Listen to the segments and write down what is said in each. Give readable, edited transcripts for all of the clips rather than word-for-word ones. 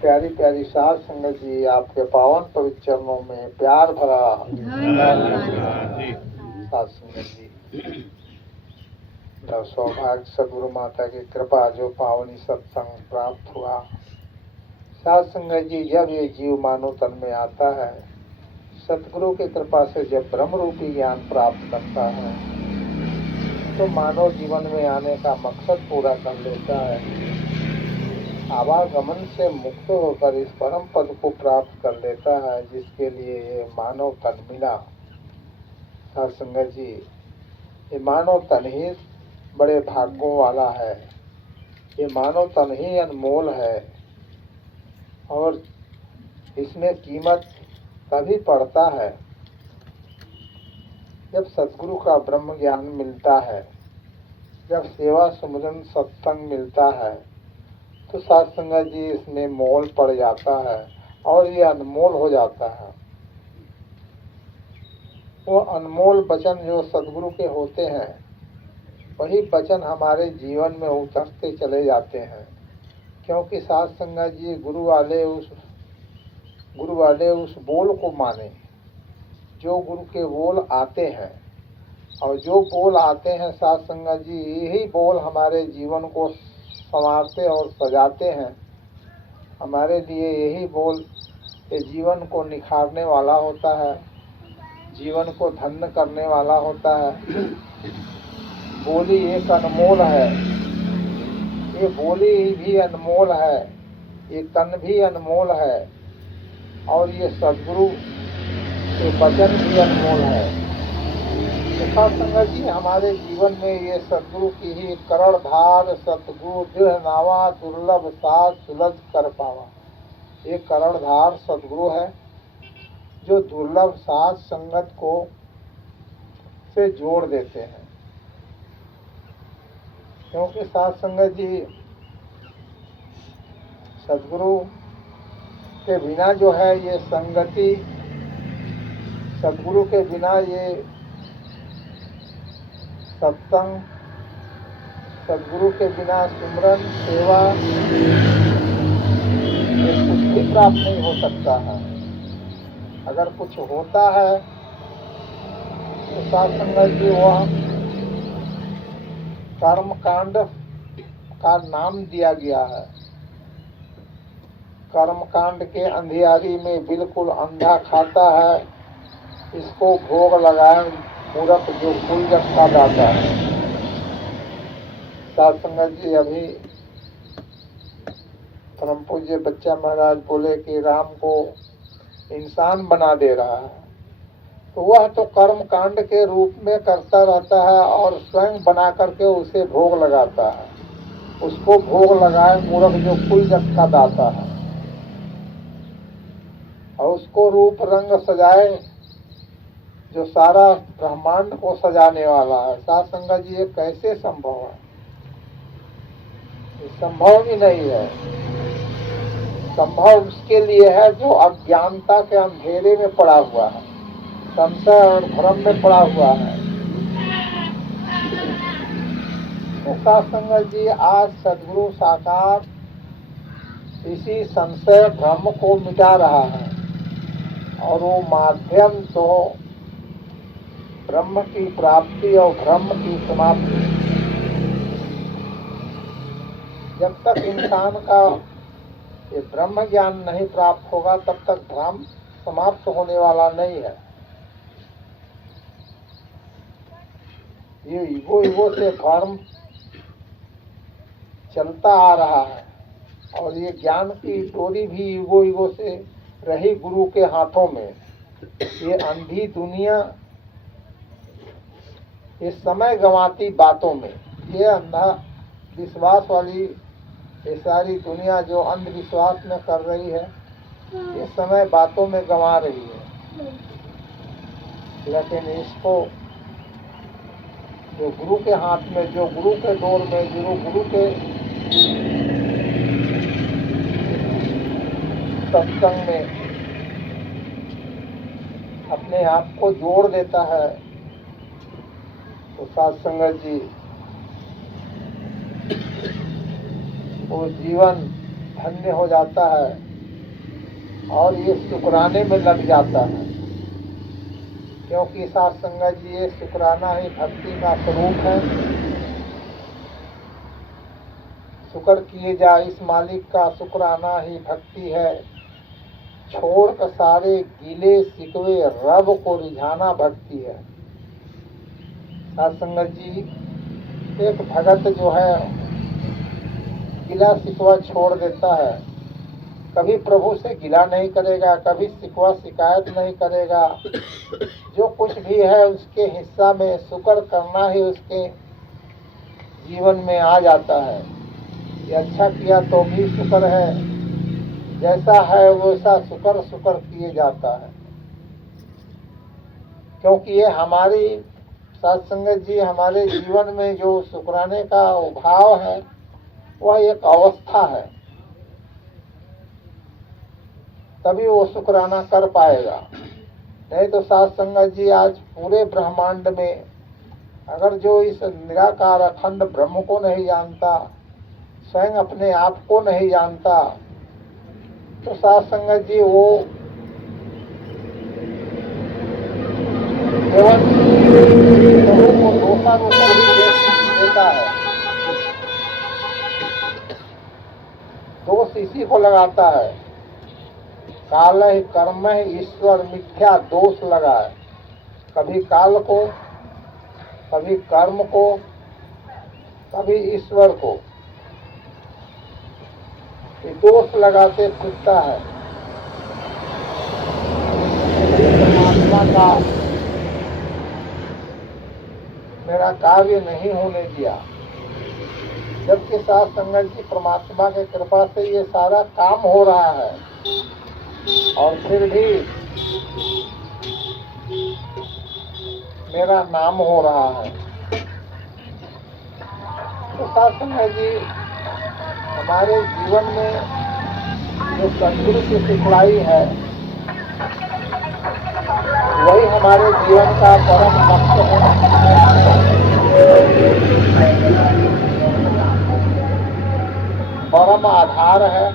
प्यारी प्यारी साध संगत जी, आपके पावन पवित्र चरणों में प्यार भरा साध संगत जी। तो सौभाग्य सदगुरु माता की कृपा जो पावनी सत्संग प्राप्त हुआ। साध संगत जी, जब ये जीव मानव तन में आता है, सतगुरु की कृपा से जब ब्रह्म रूपी ज्ञान प्राप्त करता है, तो मानव जीवन में आने का मकसद पूरा कर लेता है। आवागमन से मुक्त होकर इस परम पद को प्राप्त कर लेता है, जिसके लिए ये मानव तन मिला। साध संगत जी, ये मानव तन ही बड़े भाग्यों वाला है। ये मानव तन ही अनमोल है और इसमें कीमत तभी पड़ता है जब सतगुरु का ब्रह्म ज्ञान मिलता है, जब सेवा सुमिरन सत्संग मिलता है, तो साध संगत जी इसमें मोल पड़ जाता है और ये अनमोल हो जाता है। वो अनमोल वचन जो सदगुरु के होते हैं, वही वचन हमारे जीवन में उतरते चले जाते हैं। क्योंकि साध संगत जी गुरु वाले उस बोल को माने जो गुरु के बोल आते हैं, और जो बोल आते हैं साध संगत जी, यही बोल हमारे जीवन को संवारते और सजाते हैं। हमारे लिए यही बोल के जीवन को निखारने वाला होता है, जीवन को धन्य करने वाला होता है। बोली एक अनमोल है, ये बोली भी अनमोल है, ये तन भी अनमोल है, और ये सदगुरु के वचन भी अनमोल है। तो साध संगत जी, हमारे जीवन में ये सदगुरु की ही करण धार सतगुरु दृढ़ नावा दुर्लभ साध सुलझ कर पावा। ये करण धार सदगुरु है जो दुर्लभ साध संगत को से जोड़ देते हैं। क्योंकि साध संगत जी सदगुरु के बिना जो है ये संगति, सदगुरु के बिना ये सत्संग, सदगुरु के बिना सुमरन सेवा ये कुछ भी प्राप्त नहीं हो सकता है। अगर कुछ होता है तो साध संगत जी वह कर्म कांड का नाम दिया गया है। कर्म कांड के अंधियारी में बिल्कुल अंधा खाता है, इसको भोग लगाए मूर्ख जो कुल जब जाता है। साध संगत जी, अभी परम पूज्य बच्चा महाराज बोले कि राम को इंसान बना दे रहा है, तो वह तो कर्म कांड के रूप में करता रहता है और स्वयं बना करके उसे भोग लगाता है। उसको भोग लगाए मूर्ख जो कुल जग का दाता है, और उसको रूप रंग सजाए जो सारा ब्रह्मांड को सजाने वाला है। साध संगत जी, ये कैसे संभव है? ये संभव ही नहीं है। संभव उसके लिए है जो अज्ञानता के अंधेरे में पड़ा हुआ है, संशय और भ्रम में पड़ा हुआ है। तो साध संगत जी, आज सदगुरु साकार इसी संशय भ्रम को मिटा रहा है, और वो माध्यम तो ब्रह्म की प्राप्ति और भ्रम की समाप्ति। जब तक इंसान का ये ब्रह्म ज्ञान नहीं प्राप्त होगा, तब तक भ्रम समाप्त होने वाला नहीं है। ये ईगो से भ्रम चलता आ रहा है, और ये ज्ञान की डोरी भी ईगो से रही गुरु के हाथों में। ये अंधी दुनिया ये समय गंवाती बातों में, ये अंधा विश्वास वाली ये सारी दुनिया जो अंधविश्वास में कर रही है, ये समय बातों में गंवा रही है। लेकिन इसको जो गुरु के हाथ में, जो गुरु के डोर में, जो गुरु के सत्संग में अपने आप को जोड़ देता है, तो साध संगत जी वो जीवन धन्य हो जाता है। और ये शुक्राने में लग जाता है, क्योंकि साथ संगत जी ये शुक्राना ही भक्ति का स्वरूप है। शुक्र किए जा इस मालिक का, शुक्राना ही भक्ति है। छोड़ कर सारे गीले सिकवे रब को रिझाना भक्ति है। साथ संगत जी एक भगत जो है गिला सिकवा छोड़ देता है, कभी प्रभु से गिला नहीं करेगा, कभी सिकवा शिकायत नहीं करेगा। जो कुछ भी है उसके हिस्सा में शुक्र करना ही उसके जीवन में आ जाता है। ये अच्छा किया तो भी शुक्र है, जैसा है वैसा शुक्र शुक्र किए जाता है। क्योंकि ये हमारी सत्संगत जी हमारे जीवन में जो शुक्राने का भाव है वह एक अवस्था है, तभी वो शुक्राना कर पाएगा। नहीं तो साथ संगत जी आज पूरे ब्रह्मांड में अगर जो इस निराकार अखंड ब्रह्म को नहीं जानता, स्वयं अपने आप को नहीं जानता, तो साथ संगत जी वो केवल प्रभु को दोषारोपण ही देता है, दोष इसी को लगाता है। काल है कर्म है ईश्वर मिथ्या दोष लगा है, कभी काल को, कभी कर्म को, कभी ईश्वर को, ये दोष लगाते फिरता है। परमात्मा का मेरा कार्य नहीं होने दिया, जबकि साथ संगत जी परमात्मा के कृपा से ये सारा काम हो रहा है और फिर भी मेरा नाम हो रहा है। तो साथ संगत जी हमारे जीवन में जो सद्गुरु की सिखलाई है वही हमारे जीवन का परम लक्ष्य है, परम आधार है।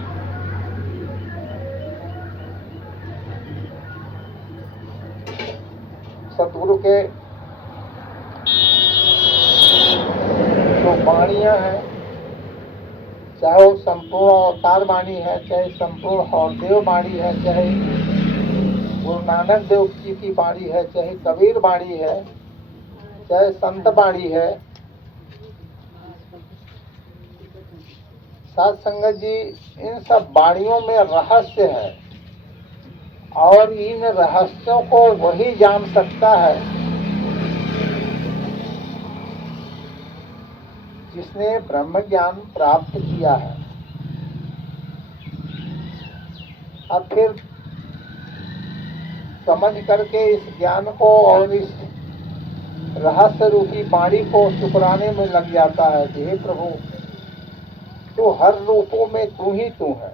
सतगुरु के जो वाणियां हैं, चाहे वो संपूर्ण अवतार वाणी है, चाहे संपूर्ण हरदेव वाणी है, चाहे गुरु नानक देव जी की वाणी है, चाहे कबीर वाणी है, चाहे संत वाणी है, साथ संगत जी इन सब वाणियों में रहस्य है और इन रहस्यों को वही जान सकता है जिसने ब्रह्म ज्ञान प्राप्त किया है। अब फिर समझ करके इस ज्ञान को और इस रहस्य रूपी वाणी को शुक्राने में लग जाता है कि हे प्रभु, तो हर रूपों में तू ही तू है,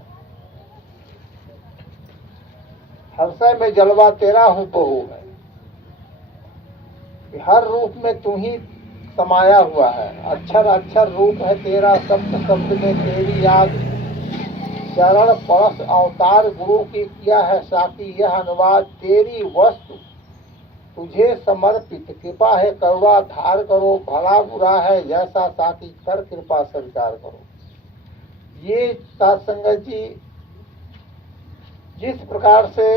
हर्षय में जलवा तेरा हूँ बहू है, हर रूप में तू ही समाया हुआ है। अक्षर अक्षर रूप है तेरा, शब्द शब्द में तेरी याद, चरण परस अवतार गुरु की किया है साकी, यह अनुवाद तेरी वस्तु तुझे समर्पित, कृपा है करुणा धार करो, भला बुरा है जैसा साकी कर कृपा स्वीकार करो। ये साथ संगत जी जिस प्रकार से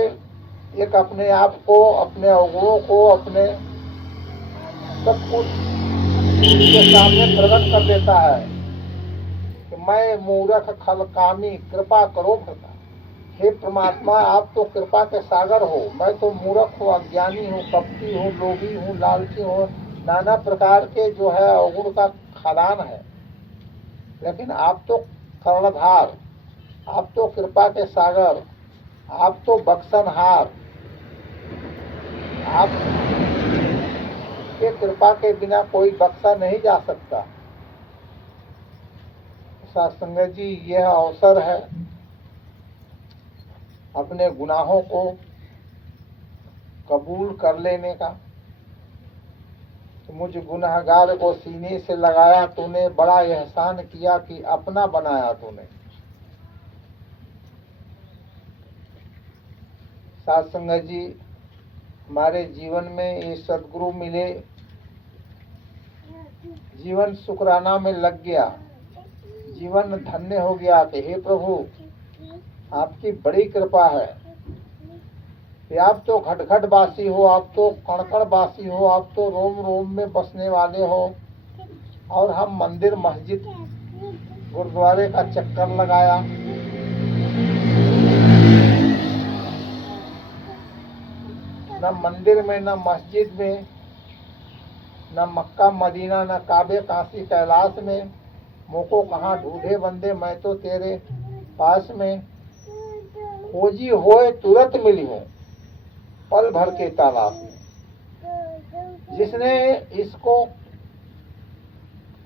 एक अपने आप को, अपने अवगुणों को, अपने सब कुछ के सामने प्रकट कर देता है कि मैं मूर्ख खलकामी कृपा करो भरता। हे परमात्मा, आप तो कृपा के सागर हो, मैं तो मूर्ख हूँ, अज्ञानी हूँ, कपटी हूँ, लोभी हूँ, लालची हूँ, नाना प्रकार के जो है अवगुण का खदान है। लेकिन आप तो कर्णधार, आप तो कृपा के सागर, आप तो बख्शनहार, आप के कृपा के बिना कोई बख्शा नहीं जा सकता। साथ संगत जी यह अवसर है अपने गुनाहों को कबूल कर लेने का। तो मुझ गुनहगार को सीने से लगाया तूने, बड़ा एहसान किया कि अपना बनाया तूने। साथ संगत जी, हमारे जीवन में ये सदगुरु मिले, जीवन शुक्राना में लग गया, जीवन धन्य हो गया कि हे प्रभु आपकी बड़ी कृपा है कि आप तो घट घट वासी हो, आप तो कण कण वासी हो, आप तो रोम रोम में बसने वाले हो, और हम मंदिर मस्जिद गुरुद्वारे का चक्कर लगाया, न मंदिर में, न मस्जिद में, न मक्का मदीना, न काबे काशी कैलाश में, मोको कहाँ ढूंढे बंदे, मैं तो तेरे पास में, खोजी होए तुरंत मिली हूँ पल भर के तालाब में। जिसने इसको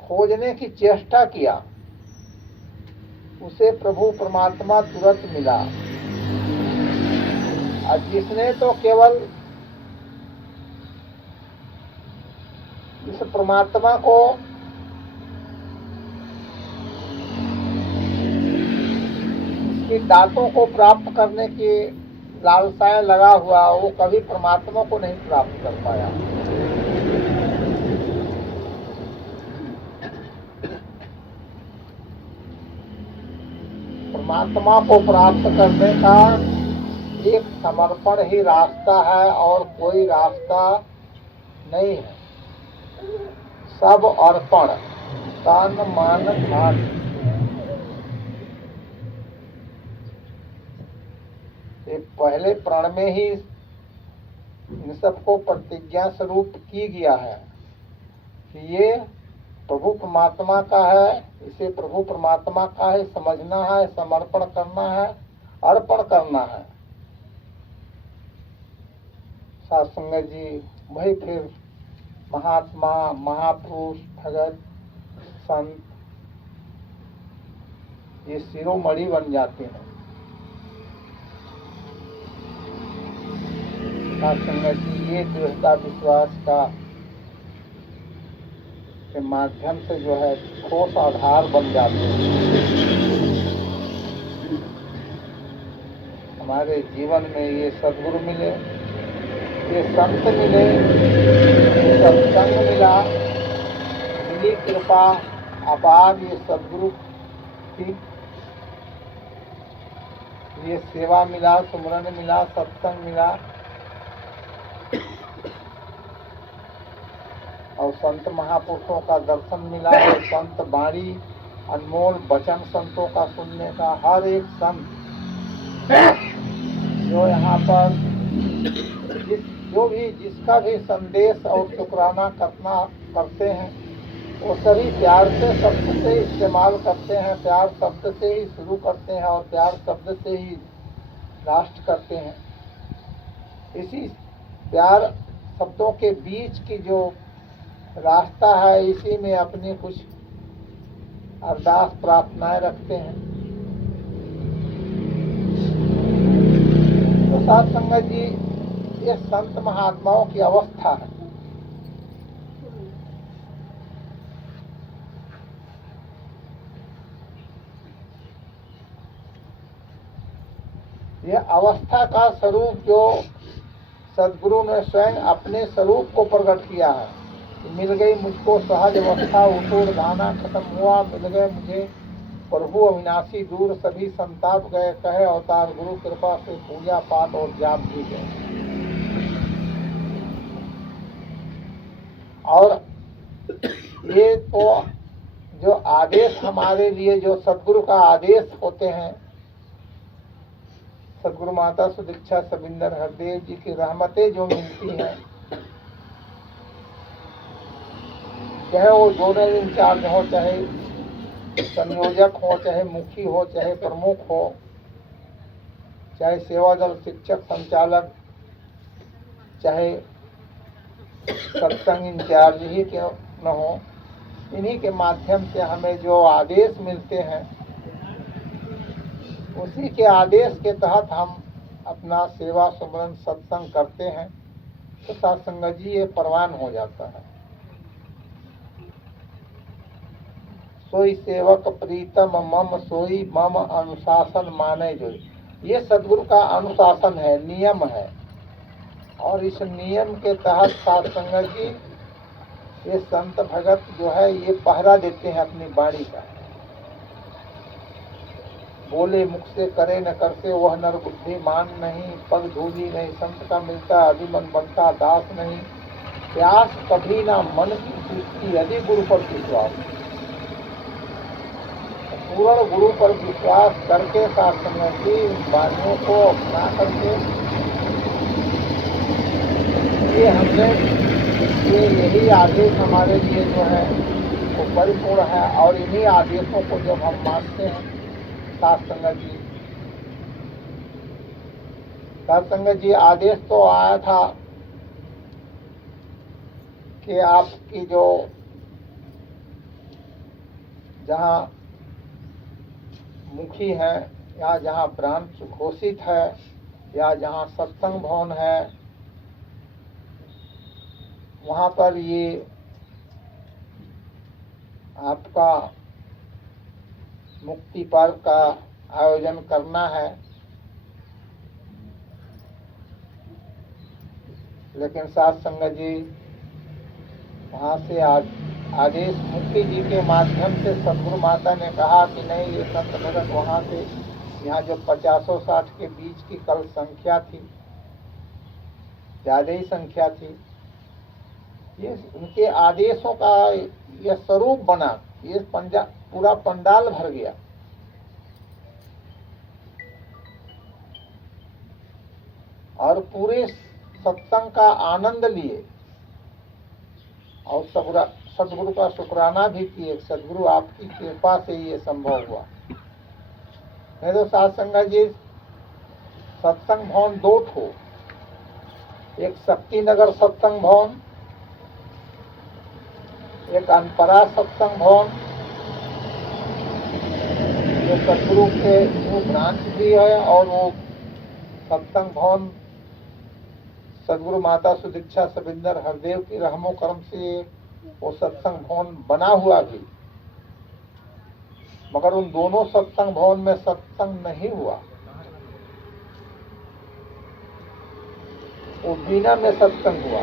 खोजने की चेष्टा किया उसे प्रभु परमात्मा तुरंत मिला, और जिसने तो केवल इस परमात्मा को इसकी दातों को प्राप्त करने की लालसाएं लगा हुआ, वो कभी परमात्मा को नहीं प्राप्त कर पाया। परमात्मा को प्राप्त करने का एक समर्पण ही रास्ता है और कोई रास्ता नहीं है। सब अर्पण, तन मन धन। ये पहले प्रण में ही इन सबको प्रतिज्ञा स्वरूप की गया है कि ये प्रभु परमात्मा का है, इसे प्रभु परमात्मा का है समझना है, समर्पण करना है, अर्पण करना है। साथ संगत जी, वही फिर महात्मा, महापुरुष, भगत, संत ये शिरोमणि बन जाते हैं। साथ संगत जी, ये दृढ़ता विश्वास का के माध्यम से जो है ठोस आधार बन जाते हैं। हमारे जीवन में ये सद्गुरु मिले, ये संत मिले, ये सत्संग मिला, मिली कृपा अपार ये सद्गुरु की, ये सेवा मिला, सुमरन मिला, सत्संग मिला, और संत महापुरुषों का दर्शन मिला, और संत वाणी, अनमोल वचन संतों का सुनने का। हर एक संत जो यहाँ पर जिसका भी संदेश और शुक्राना करते हैं, वो सभी प्यार से शब्द से इस्तेमाल करते हैं, प्यार शब्द से ही शुरू करते हैं और प्यार शब्द से ही लास्ट करते हैं। इसी प्यार शब्दों के बीच की जो रास्ता है, इसी में अपनी कुछ अरदास प्रार्थनाएं रखते हैं। तो साथ संगत जी, ये संत महात्माओं की अवस्था है। यह अवस्था का स्वरूप जो सद्गुरु ने स्वयं अपने स्वरूप को प्रकट किया है। मिल गई मुझको सहज अवस्था, उतोड़ गाना खत्म हुआ, मिल गए मुझे प्रभु अविनाशी दूर, सभी संताप गए, कहे अवतार गुरु, कृपा से पूजा पाठ और जाप भी गए। और ये तो जो आदेश हमारे लिए, जो सद्गुरु का आदेश होते हैं, सद्गुरु माता सुदीक्षा सबिंदर हरदेव जी की रहमतें जो मिलती हैं, चाहे वो जोनल इंचार्ज हो, चाहे संयोजक हो, चाहे मुखी हो, चाहे प्रमुख हो, चाहे सेवा दल शिक्षक संचालक, चाहे सत्संग इंचार्ज ही क्यों न हो, इन्हीं के माध्यम से हमें जो आदेश मिलते हैं, उसी के आदेश के तहत हम अपना सेवा सुमरन सत्संग करते हैं। तो सत्संग जी ये परवान हो जाता है। सोई सेवक प्रीतम मम, सोई मम अनुशासन माने जोई। ये सद्गुरु का अनुशासन है, नियम है। और इस नियम के तहत साध संगत जी ये संत भगत जो है ये पहरा देते हैं अपनी वाणी का। बोले मुख से करे न करते वह नर बुद्धिमान नहीं, पग धूली नहीं संत का मिलता, अभिमन बनता दास नहीं, प्यास कभी ना मन की सृष्टि यदि गुरु पर विश्वास। पूर्ण गुरु पर विश्वास करके साथ संगत जी इन वाणियों को अपना करके ये हमने यही आदेश हमारे लिए जो है वो परिपूर्ण है। और इन्हीं आदेशों को जब हम मानते हैं साथ संगत जी आदेश तो आया था कि आपकी जो जहाँ मुखी है या जहाँ ब्रांच घोषित है या जहाँ सत्संग भवन है वहाँ पर ये आपका मुक्ति पर्व का आयोजन करना है। लेकिन साथ संगत जी वहाँ से आदेश मुक्ति जी के माध्यम से सद्गुरु माता ने कहा कि नहीं, ये संत भगत वहाँ से यहाँ जो 50-60 के बीच की कल संख्या थी, ज़्यादा ही संख्या थी, ये उनके आदेशों का यह स्वरूप बना, ये पूरा पंडाल भर गया। और पूरे सत्संग का आनंद लिए और सदगुरु का शुक्राना भी किए। सदगुरु आपकी कृपा से ये संभव हुआ। नहीं तो साथ संगत जी सत्संग भवन 2 ठो, एक शक्ति नगर सत्संग भवन, एक अनपरा सत्संग भवन जो सदगुरु के वो ब्रांच भी है। और वो सत्संग भवन सदगुरु माता सुदीक्षा सविंदर हरदेव की रहमो करम से वो सत्संग भवन बना हुआ भी, मगर उन दोनों सत्संग भवन में सत्संग नहीं हुआ। वो बीना में सत्संग हुआ।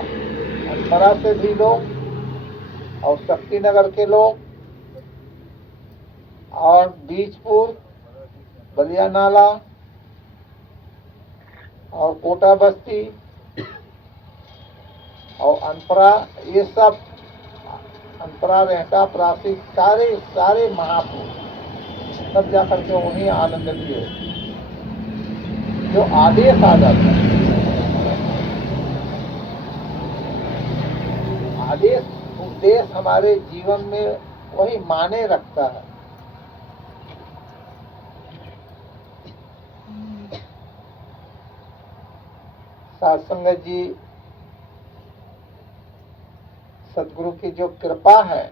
अनपरा से भी लोग और शक्ति नगर के लोग और बीजपुर, बलिया नाला और कोटा बस्ती और अनपरा, ये सब अनपरा रहता प्रासी सारे महापुरुष सब जाकर के उन्हीं आनंद लिए जो आदेश आ जाता है। आदेश उपदेश हमारे जीवन में वही माने रखता है। साथ संगत जी सदगुरु की जो कृपा है,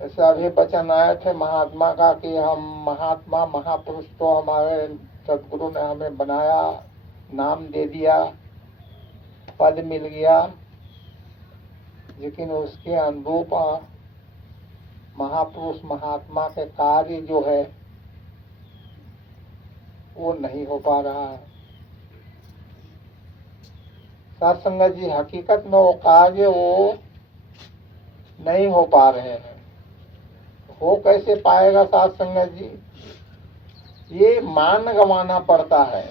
ऐसा अभी वचन आए थे महात्मा का कि हम महात्मा महापुरुष तो हमारे सदगुरु ने हमें बनाया, नाम दे दिया, पद मिल गया, लेकिन उसके अनुरूप महापुरुष महात्मा के कार्य जो है वो नहीं हो पा रहा है। साथ संगत जी हकीकत में वो कार्य वो नहीं हो पा रहे हैं। हो कैसे पाएगा साथ संगत जी? ये मान गंवाना पड़ता है,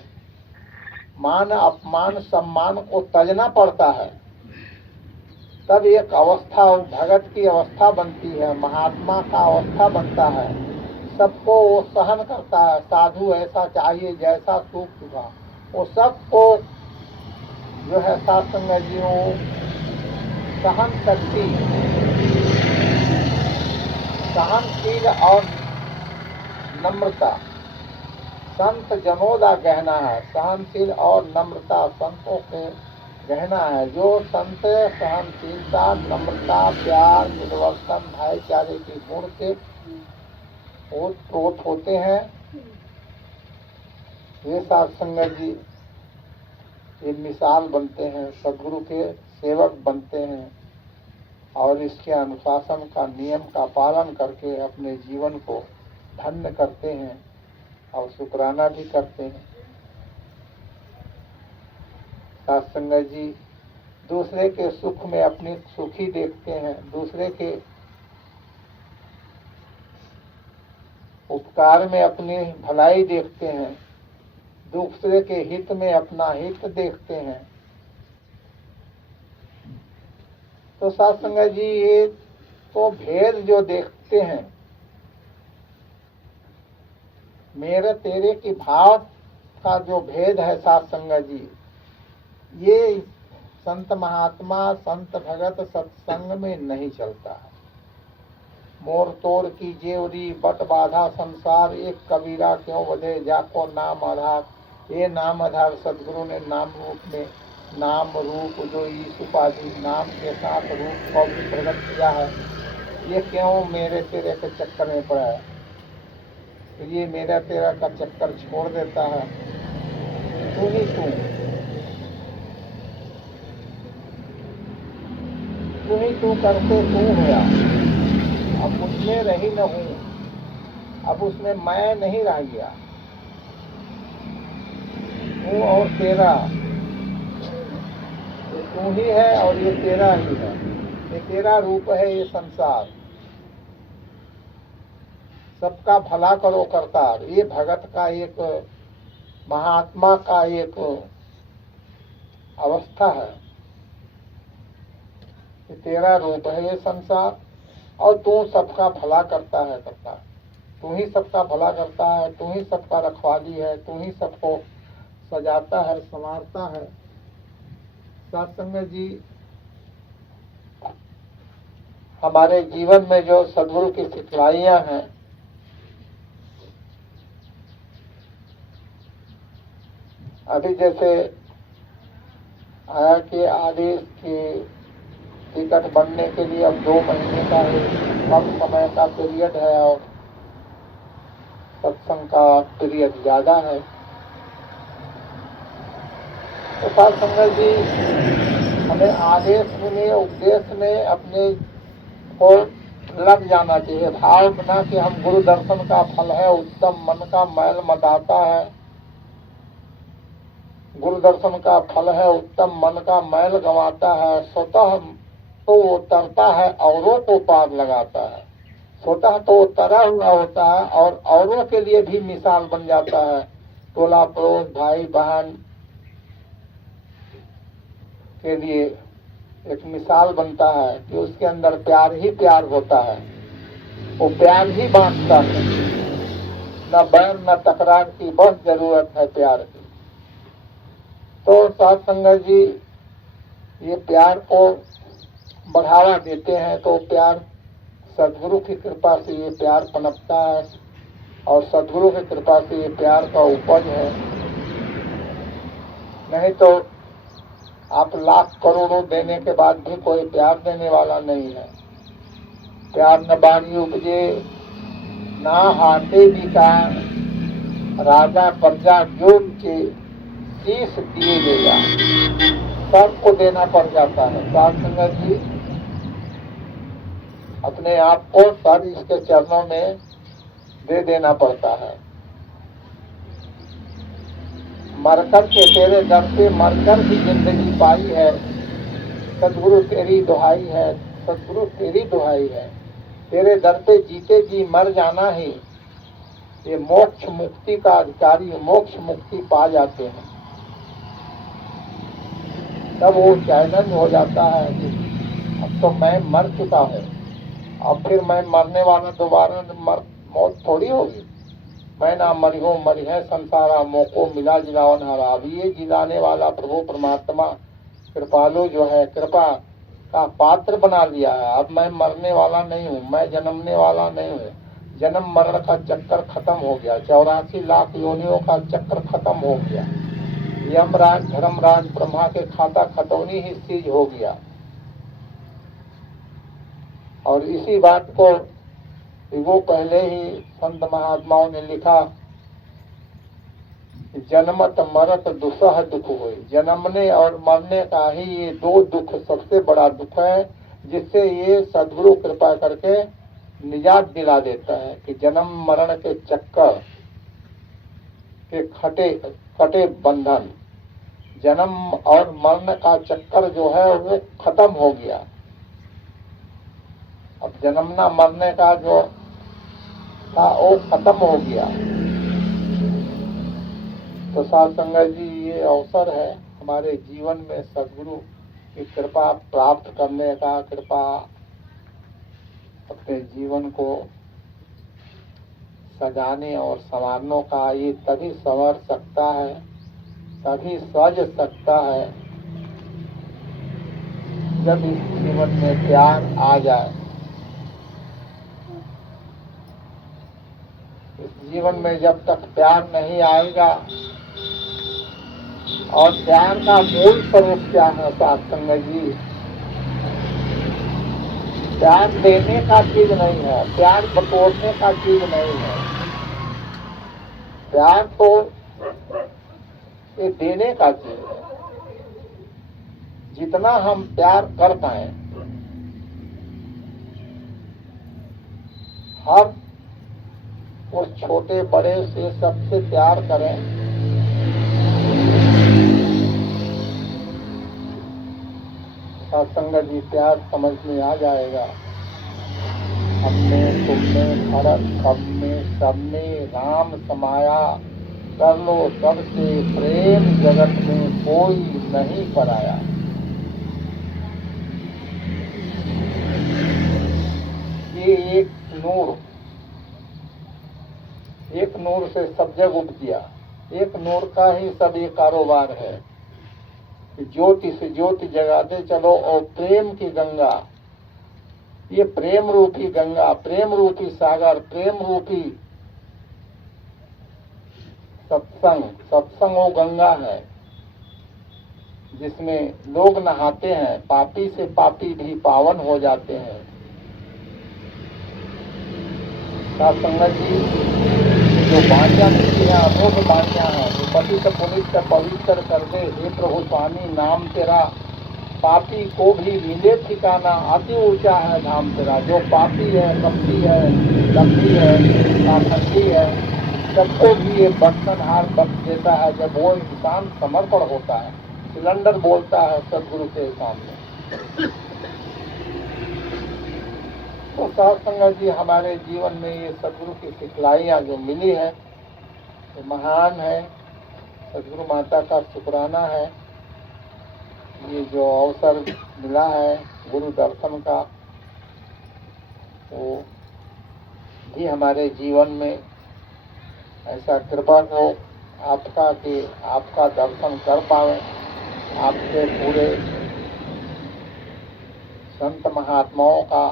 मान अपमान सम्मान को तजना पड़ता है, तब एक अवस्था भगत की अवस्था बनती है, महात्मा का अवस्था बनता है। सबको वो सहन करता है। साधु ऐसा चाहिए जैसा सूख चुका, वो सबको जो है साथ संगत जी वो सहन शक्ति, सहनशील और नम्रता संत जनों का गहना है। सहनशील और नम्रता संतों के गहना है। जो संत सहनशीलता, नम्रता, प्यार, मिलवर्तन, भाईचारे के गुण से ओत होते हैं, ये साथ संगत जी ये मिसाल बनते हैं, सदगुरु के सेवक बनते हैं और इसके अनुशासन का नियम का पालन करके अपने जीवन को धन्य करते हैं। और शुक्राना भी करते हैं। साथ संगत जी, दूसरे के सुख में अपनी सुखी देखते हैं, दूसरे के उपकार में अपनी भलाई देखते हैं, दूसरे के हित में अपना हित देखते हैं। तो साथ संगत जी, ये तो भेद जो देखते हैं, मेरे तेरे की भाव का जो भेद है साथ संगत जी, ये संत महात्मा संत भगत सत्संग में नहीं चलता है। मोर तोर की जेवरी बट बाधा संसार, एक कबीरा क्यों वधे जाको नाम आधार। ये नाम आधार सदगुरु ने नाम रूप में, नाम रूप जो ईश उपाधि नाम के साथ रूप को भी प्रकट किया है, ये क्यों मेरे तेरे के चक्कर में पड़ा है। तो ये मेरा तेरा का चक्कर छोड़ देता है। तू ही तू करते तू हुआ, अब उसमें रही न हूँ, अब उसमें मैं नहीं रह गया। तू और तेरा, ये तू ही है और ये तेरा ही है, ये तेरा रूप है, ये संसार। सबका भला करो करतार, ये भगत का एक, महात्मा का एक अवस्था है। ये तेरा रूप है, ये संसार, और तू सबका भला करता है करतार। तू ही सबका भला करता है, तू ही सबका रखवाली है, तू ही सबको सजाता है, संवारता है। साथ संगत जी, हमारे जीवन में जो सद्गुरु की सिखलाइयाँ हैं, अभी जैसे आया कि आदेश की टिकट बनने के लिए अब 2 महीने का कम समय का पीरियड है और सत्संग का पीरियड ज्यादा है। तो साथ संगत जी, हमें आदेश में, उपदेश में अपने को लग जाना चाहिए। भाव बना कि हम गुरु दर्शन का फल है, उत्तम मन का मैल मदाता है। गुरु दर्शन का फल है, उत्तम मन का मैल गंवाता है। स्वतः तो वो तरता है, औरों को पार लगाता है। स्वतः तो तरा हुआ होता है और औरों के लिए भी मिसाल बन जाता है। टोला पड़ोस, भाई बहन के लिए एक मिसाल बनता है कि उसके अंदर प्यार ही प्यार होता है, वो प्यार ही बांटता है। न बैर न तकरार की बस जरूरत है प्यार की। तो साथ संगत जी, ये प्यार को बढ़ावा देते हैं, तो प्यार सद्गुरु की कृपा से ये प्यार पनपता है और सद्गुरु की कृपा से ये प्यार का उपज है। नहीं तो आप लाख करोड़ों देने के बाद भी कोई प्यार देने वाला नहीं है। प्यार न बानी उपजे, ना हाथे बिका, राजा प्रजा जोग के शीश दिए देगा। सबको देना पड़ जाता है। साथ संगत जी, अपने आप को सर इसके चरणों में दे देना पड़ता है। मरकर के तेरे दर पे मरकर भी जिंदगी पाई है, सद्गुरु तेरी दुहाई है, सद्गुरु तेरी दुहाई है। तेरे दर पे जीते जी मर जाना ही, ये मोक्ष मुक्ति का अधिकारी मोक्ष मुक्ति पा जाते हैं। तब वो चैलेंज हो जाता है कि अब तो मैं मर चुका हूँ, अब फिर मैं मरने वाला दोबारा मौत थोड़ी होगी। मैं ना मरी हूँ, मरी है संसारा, मोको मिला जिलावन हरा। अब ये जिलाने वाला प्रभु परमात्मा कृपालु जो है, कृपा का पात्र बना लिया है। अब मैं मरने वाला नहीं हूँ, मैं जन्मने वाला नहीं हूँ। जन्म मरण का चक्कर खत्म हो गया, 84 लाख योनियों का चक्कर खत्म हो गया। यमराज धर्मराज ब्रह्मा के खाता खतौनी ही सीज हो गया। और इसी बात को वो पहले ही संत महात्माओं ने लिखा, जन्मत मरत दुसह दुख हुए। जन्मने और मरने का ही ये 2 दुख सबसे बड़ा दुख है, जिससे ये सद्गुरु कृपा करके निजात दिला देता है कि जन्म मरण के चक्कर के कटे बंधन, जन्म और मरण का चक्कर जो है वो खत्म हो गया। अब जन्मना मरने का जो था वो खत्म हो गया। तो साध संगत जी, ये अवसर है हमारे जीवन में सद्गुरु की कृपा प्राप्त करने का, कृपा अपने जीवन को सजाने और संवारने का। ये तभी संवर सकता है, तभी सज सकता है जब इस जीवन में प्यार आ जाए। इस जीवन में जब तक प्यार नहीं आएगा, और प्यार का मूल स्वरूप क्या है साध संगत जी? प्यार देने का चीज नहीं है, प्यार बटोरने का चीज नहीं है। प्यार तो ये देने का चीज है। जितना हम प्यार कर पाए, हर उस छोटे बड़े से सबसे प्यार करें। सत्संग जी, प्यार समझ में आ जाएगा। हमने तुमने फर्क सब में सब में राम समाया, कर लो सबसे प्रेम, जगत में कोई नहीं पराया। ये एक नूर से सब जग उपजिया। एक नूर का ही सब ये कारोबार है। ज्योति से ज्योति जगाते चलो, और प्रेम की गंगा, ये प्रेम रूपी गंगा, प्रेम रूपी सागर, प्रेम रूपी सत्संग वो गंगा है जिसमें लोग नहाते हैं। पापी से पापी भी पावन हो जाते हैं। संगत जी, जो बाणियां मिलती है, अमोघ बाणियां हैं, जो पति से पुनित पवित्र कर दे। हे प्रभु स्वामी, नाम तेरा पापी को भी मिले ठिकाना, अति ऊंचा है धाम तेरा। जो पापी है, कपटी है, लंबी है, पाखंडी है, सबको भी ये बर्तनहार बख्श देता है जब वो इंसान समर्पण होता है, सिलेंडर बोलता है सदगुरु के सामने। तो साध संगत जी, हमारे जीवन में ये सदगुरु की सिखलाइयाँ जो मिली है तो महान है। सदगुरु माता का शुक्राना है। ये जो अवसर मिला है गुरु दर्शन का, वो भी हमारे जीवन में ऐसा कृपा हो आपका कि आपका दर्शन कर पाए। आपके पूरे संत महात्माओं का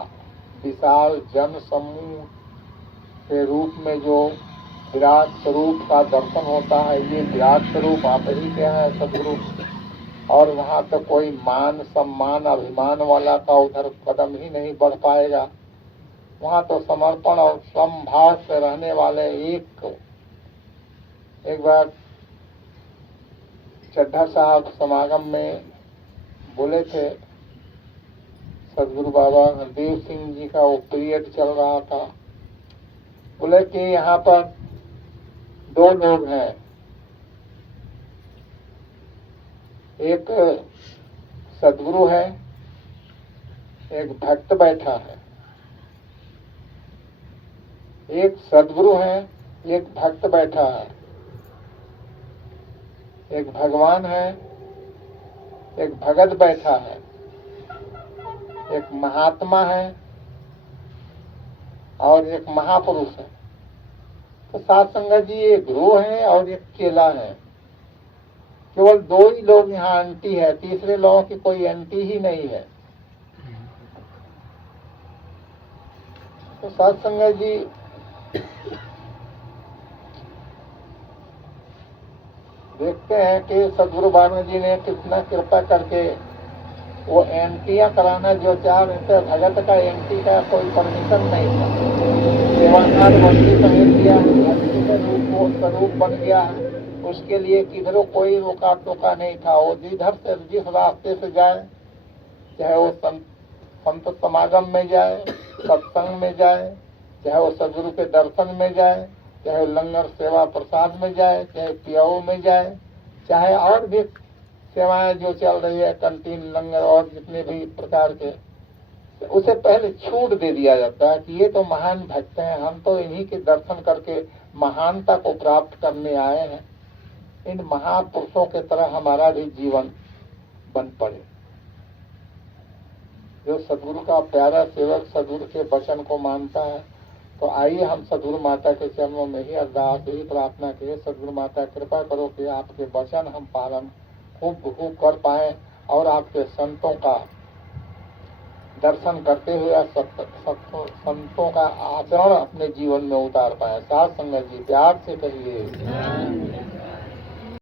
विशाल जन समूह के रूप में जो विराट स्वरूप का दर्शन होता है, ये विराट स्वरूप आप ही के हैं सदगुरु। और वहाँ तो कोई मान सम्मान अभिमान वाला का उधर कदम ही नहीं बढ़ पाएगा। वहाँ तो समर्पण और समभाव से रहने वाले एक बार चड्ढा साहब समागम में बोले थे, सदगुरु बाबा हरदेव सिंह जी का वो पीरियड चल रहा था। बोले कि यहाँ पर दो लोग हैं, एक सदगुरु है, एक भक्त बैठा है। एक सदगुरु है, एक भक्त बैठा है। एक भगवान है, एक भगत बैठा है। एक महात्मा है और एक महापुरुष है। तो साध संगत जी, एक गुरु है और एक चेला है। केवल दो ही लोग यहाँ एंटी है, तीसरे लोगों की कोई एंटी ही नहीं है। तो साध संगत जी, देखते हैं कि सदगुरु बाबा जी ने कितना कृपा करके वो एंटियां कराना जो चाह रहे थे। भगत का एंटी का कोई परमिशन नहीं था। सेवानाथ भक्ति समेत दिया, भक्ति का रूप वो स्वरूप बन गया है। उसके लिए किधरों कोई रोका टोका नहीं था। वो जिधर से जिस रास्ते से जाए, चाहे वो संत समागम में जाए, सत्संग में जाए, चाहे वो सदगुरु के दर्शन में जाए, चाहे लंगर सेवा प्रसाद में जाए, चाहे पियाऊ में जाए, चाहे और भी सेवाएं जो चल रही है, कंटीन, लंगर और जितने भी प्रकार के, उसे पहले छूट दे दिया जाता है कि ये तो महान भक्त हैं, हम तो इन्हीं के दर्शन करके महानता को प्राप्त करने आए हैं। इन महापुरुषों के तरह हमारा भी जीवन बन पड़े। जो सदगुरु का प्यारा सेवक सदगुरु के वचन को मानता है, तो आइए हम सदगुरु माता के चरणों में ही अरदास, यही प्रार्थना करें, सदगुरु माता कृपा करो कि आपके वचन हम पालन खूब कर पाए और आपके संतों का दर्शन करते हुए संतों का आचरण अपने जीवन में उतार पाए। साथ संगत जी प्यार से कहिए।